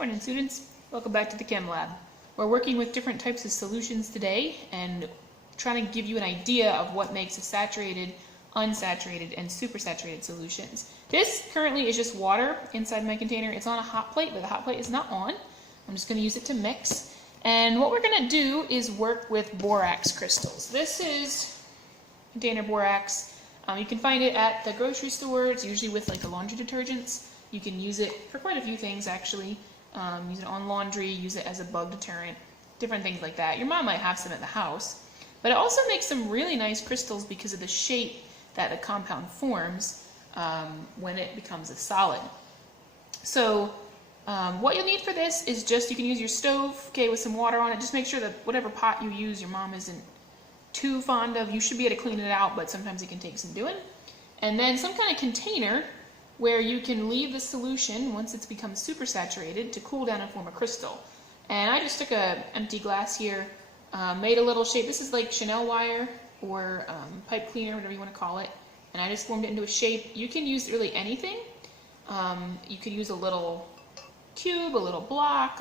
Morning students, welcome back to the Chem Lab. We're working with different types of solutions today and trying to give you an idea of what makes a saturated, unsaturated, and supersaturated solutions. This currently is just water inside my container. It's on a hot plate, but the hot plate is not on. I'm just going to use it to mix. And what we're going to do is work with borax crystals. This is container borax. You can find it at the grocery store. It's usually with like the laundry detergents. You can use it for quite a few things actually. Use it on laundry, use it as a bug deterrent, different things like that. Your mom might have some at the house. But it also makes some really nice crystals because of the shape that the compound forms when it becomes a solid. So what you'll need for this is just, you can use your stove, okay, with some water on it. Just make sure that whatever pot you use, your mom isn't too fond of. You should be able to clean it out, but sometimes it can take some doing. And then some kind of container where you can leave the solution once it's become supersaturated to cool down and form a crystal. And I just took an empty glass here, made a little shape. This is like Chanel wire or pipe cleaner, whatever you want to call it. And I just formed it into a shape. You can use really anything. You could use a little cube, a little block,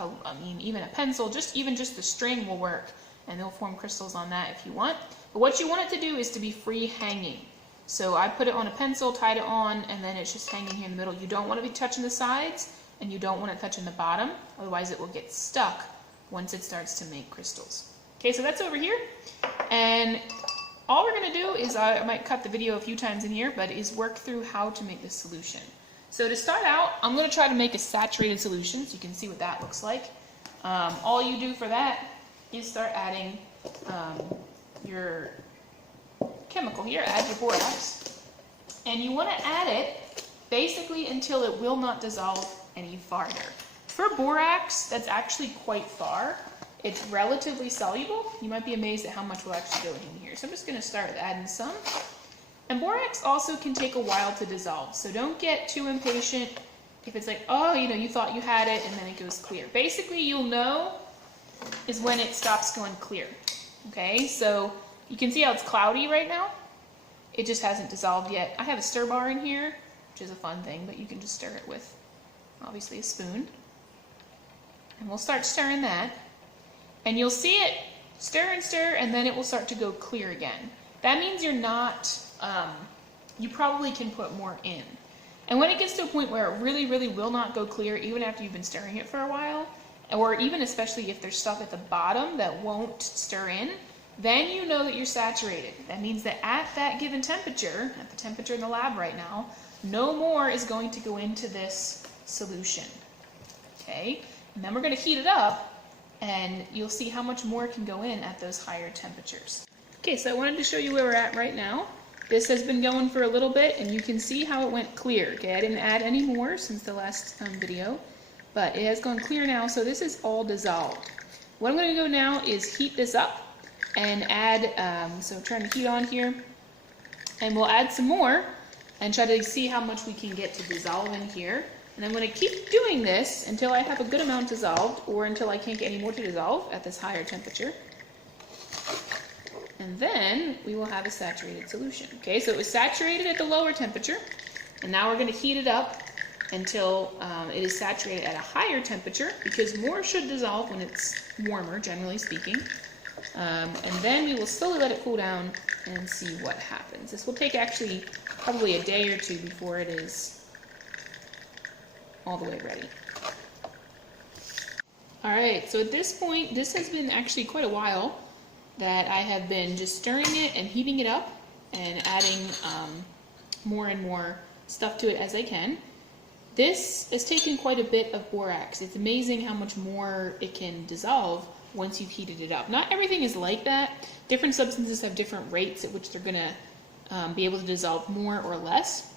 even a pencil, even just the string will work. And they'll form crystals on that if you want. But what you want it to do is to be free hanging. So I put it on a pencil, tied it on, and then it's just hanging here in the middle. You don't want to be touching the sides, and you don't want it touching the bottom, otherwise it will get stuck once it starts to make crystals. Okay, so that's over here, and all we're going to do is, I might cut the video a few times in here, but is work through how to make this solution. So to start out, I'm going to try to make a saturated solution, so you can see what that looks like. All you do for that is start adding your chemical here, add your borax, and you want to add it basically until it will not dissolve any farther. For borax, that's actually quite far. It's relatively soluble. You might be amazed at how much will actually go in here. So I'm just going to start with adding some. And borax also can take a while to dissolve, so don't get too impatient if it's like, oh, you thought you had it and then it goes clear. Basically, you'll know is when it stops going clear. Okay, so you can see how it's cloudy right now. It just hasn't dissolved yet. I have a stir bar in here, which is a fun thing, but you can just stir it with, obviously, a spoon. And we'll start stirring that. And you'll see it stir and stir, and then it will start to go clear again. That means you're not, you probably can put more in. And when it gets to a point where it really, really will not go clear, even after you've been stirring it for a while, or even especially if there's stuff at the bottom that won't stir in, then you know that you're saturated. That means that at that given temperature, at the temperature in the lab right now, no more is going to go into this solution. Okay? And then we're going to heat it up, and you'll see how much more can go in at those higher temperatures. Okay, so I wanted to show you where we're at right now. This has been going for a little bit, and you can see how it went clear. Okay, I didn't add any more since the last video, but it has gone clear now, so this is all dissolved. What I'm going to do now is heat this up and add, so turn the heat on here, and we'll add some more and try to see how much we can get to dissolve in here. And I'm going to keep doing this until I have a good amount dissolved, or until I can't get any more to dissolve at this higher temperature. And then we will have a saturated solution. Okay, so it was saturated at the lower temperature, and now we're going to heat it up until it is saturated at a higher temperature, because more should dissolve when it's warmer, generally speaking. And then we will slowly let it cool down and see what happens. This will take actually probably a day or two before it is all the way ready. Alright, so at this point, this has been actually quite a while that I have been just stirring it and heating it up and adding more and more stuff to it as I can. This has taken quite a bit of borax. It's amazing how much more it can dissolve once you've heated it up. Not everything is like that. Different substances have different rates at which they're going to be able to dissolve more or less.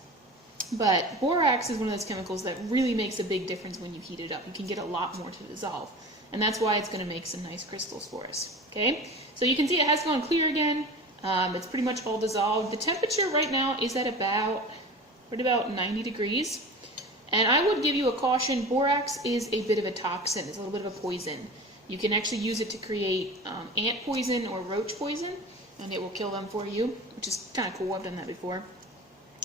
But borax is one of those chemicals that really makes a big difference when you heat it up. You can get a lot more to dissolve. And that's why it's going to make some nice crystals for us. Okay? So you can see it has gone clear again. It's pretty much all dissolved. The temperature right now is at about 90 degrees. And I would give you a caution, borax is a bit of a toxin. It's a little bit of a poison. You can actually use it to create ant poison or roach poison, and it will kill them for you, which is kind of cool. I've done that before.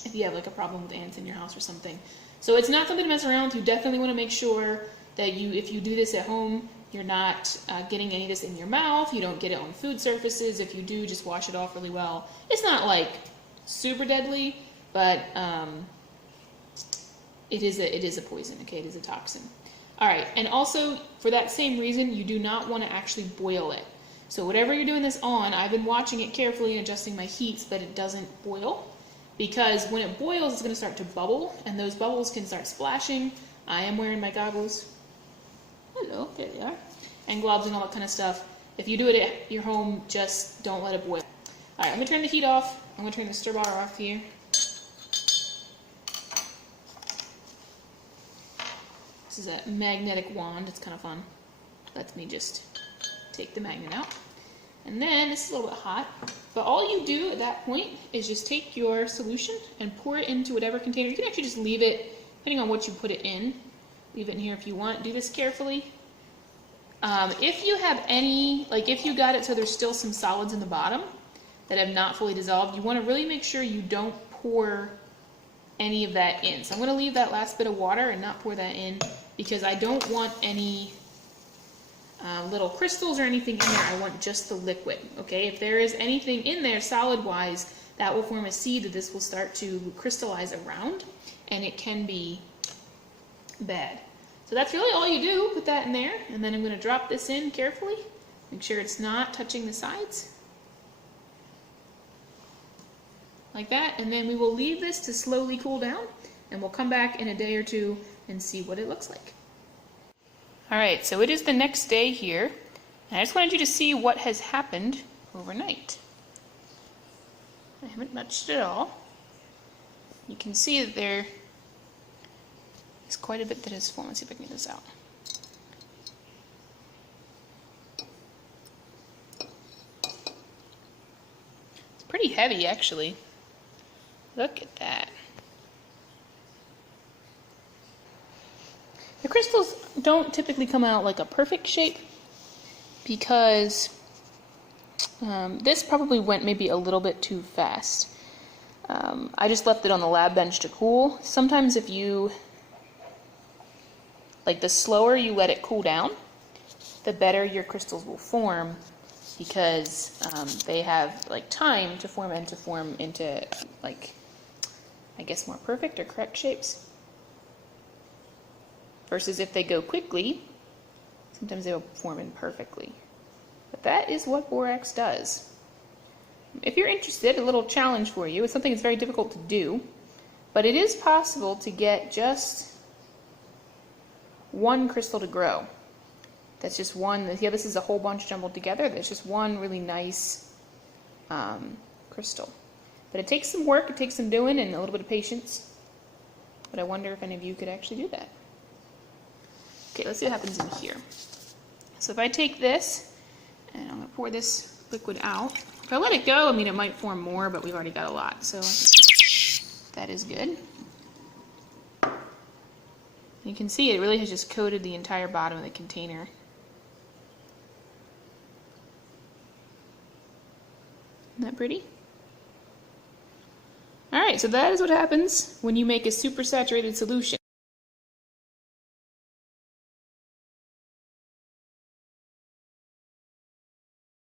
If you have like a problem with ants in your house or something. So it's not something to mess around with. You definitely want to make sure that if you do this at home, you're not getting any of this in your mouth. You don't get it on food surfaces. If you do, just wash it off really well. It's not like super deadly, but it is a poison. Okay, it is a toxin. All right, and also for that same reason, you do not want to actually boil it. So whatever you're doing this on, I've been watching it carefully and adjusting my heat so that it doesn't boil, because when it boils, it's going to start to bubble, and those bubbles can start splashing. I am wearing my goggles. Hello, there they are. And gloves and all that kind of stuff. If you do it at your home, just don't let it boil. All right, I'm going to turn the heat off. I'm going to turn the stir bar off here. This is a magnetic wand. It's kind of fun. Lets me just take the magnet out. And then, this is a little bit hot, but all you do at that point is just take your solution and pour it into whatever container. You can actually just leave it, depending on what you put it in. Leave it in here if you want. Do this carefully. If you have any, like if you got it so there's still some solids in the bottom that have not fully dissolved, you want to really make sure you don't pour any of that in. So I'm going to leave that last bit of water and not pour that in, because I don't want any little crystals or anything in there. I want just the liquid. Okay, if there is anything in there solid-wise, that will form a seed that this will start to crystallize around, and it can be bad. So that's really all you do. Put that in there, and then I'm going to drop this in carefully. Make sure it's not touching the sides. Like that, and then we will leave this to slowly cool down, and we'll come back in a day or two and see what it looks like. Alright, so it is the next day here, and I just wanted you to see what has happened overnight. I haven't touched it all. You can see that there is quite a bit that has formed. Let's see if I can get this out. It's pretty heavy, actually. Look at that. The crystals don't typically come out like a perfect shape, because this probably went maybe a little bit too fast. I just left it on the lab bench to cool. Sometimes if you, like the slower you let it cool down, the better your crystals will form, because they have like time to form into like, I guess, more perfect or correct shapes. Versus if they go quickly, sometimes they will form imperfectly. But that is what borax does. If you're interested, a little challenge for you. It's something that's very difficult to do, but it is possible to get just one crystal to grow. That's just one. Yeah, this is a whole bunch jumbled together. There's just one really nice crystal. But it takes some work, it takes some doing, and a little bit of patience. But I wonder if any of you could actually do that. Okay, let's see what happens in here. So if I take this, and I'm going to pour this liquid out. If I let it go, I mean, it might form more, but we've already got a lot, so that is good. You can see it really has just coated the entire bottom of the container. Isn't that pretty? Alright, so that is what happens when you make a supersaturated solution.